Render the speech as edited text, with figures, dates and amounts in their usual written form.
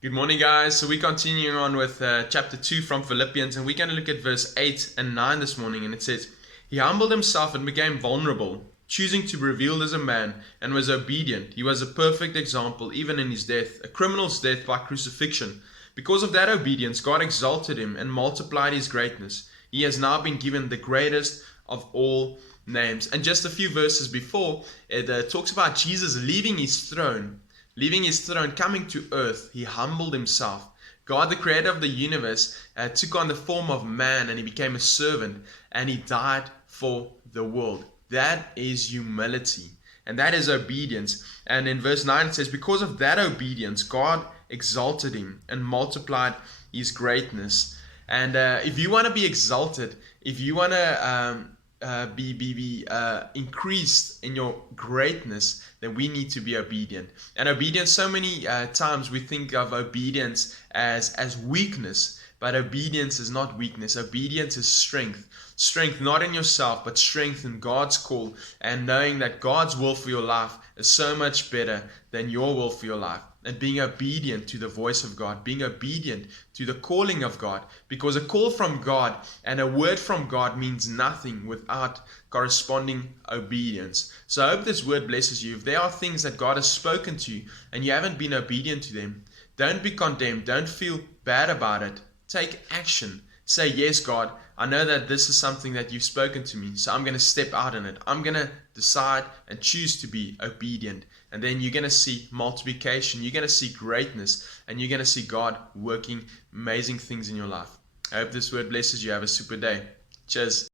Good morning, guys. So we're continuing on with chapter 2 from Philippians, and we're going to look at verse 8 and 9 this morning. And it says, He humbled himself and became vulnerable, choosing to be revealed as a man, and was obedient. He was a perfect example, even in his death, a criminal's death by crucifixion. Because of that obedience, God exalted him and multiplied his greatness. He has now been given the greatest of all names. And just a few verses before, it talks about Jesus leaving his throne, coming to earth. He humbled himself. God, the creator of the universe, took on the form of man, and he became a servant, and he died for the world. That is humility, and that is obedience. And in verse 9 it says, because of that obedience, God exalted him and multiplied his greatness. And if you want to be exalted, if you want to be increased in your greatness, then we need to be obedient. And obedience, so many times we think of obedience as weakness, but obedience is not weakness. Obedience is strength. Strength not in yourself, but strength in God's call, and knowing that God's will for your life is so much better than your will for your life. And being obedient to the voice of God, being obedient to the calling of God, because a call from God and a word from God means nothing without corresponding obedience. So I hope this word blesses you. If there are things that God has spoken to you and you haven't been obedient to them, don't be condemned. Don't feel bad about it. Take action. Say, yes, God, I know that this is something that you've spoken to me, so I'm going to step out in it. I'm going to decide and choose to be obedient. And then you're going to see multiplication. You're going to see greatness. And you're going to see God working amazing things in your life. I hope this word blesses you. Have a super day. Cheers.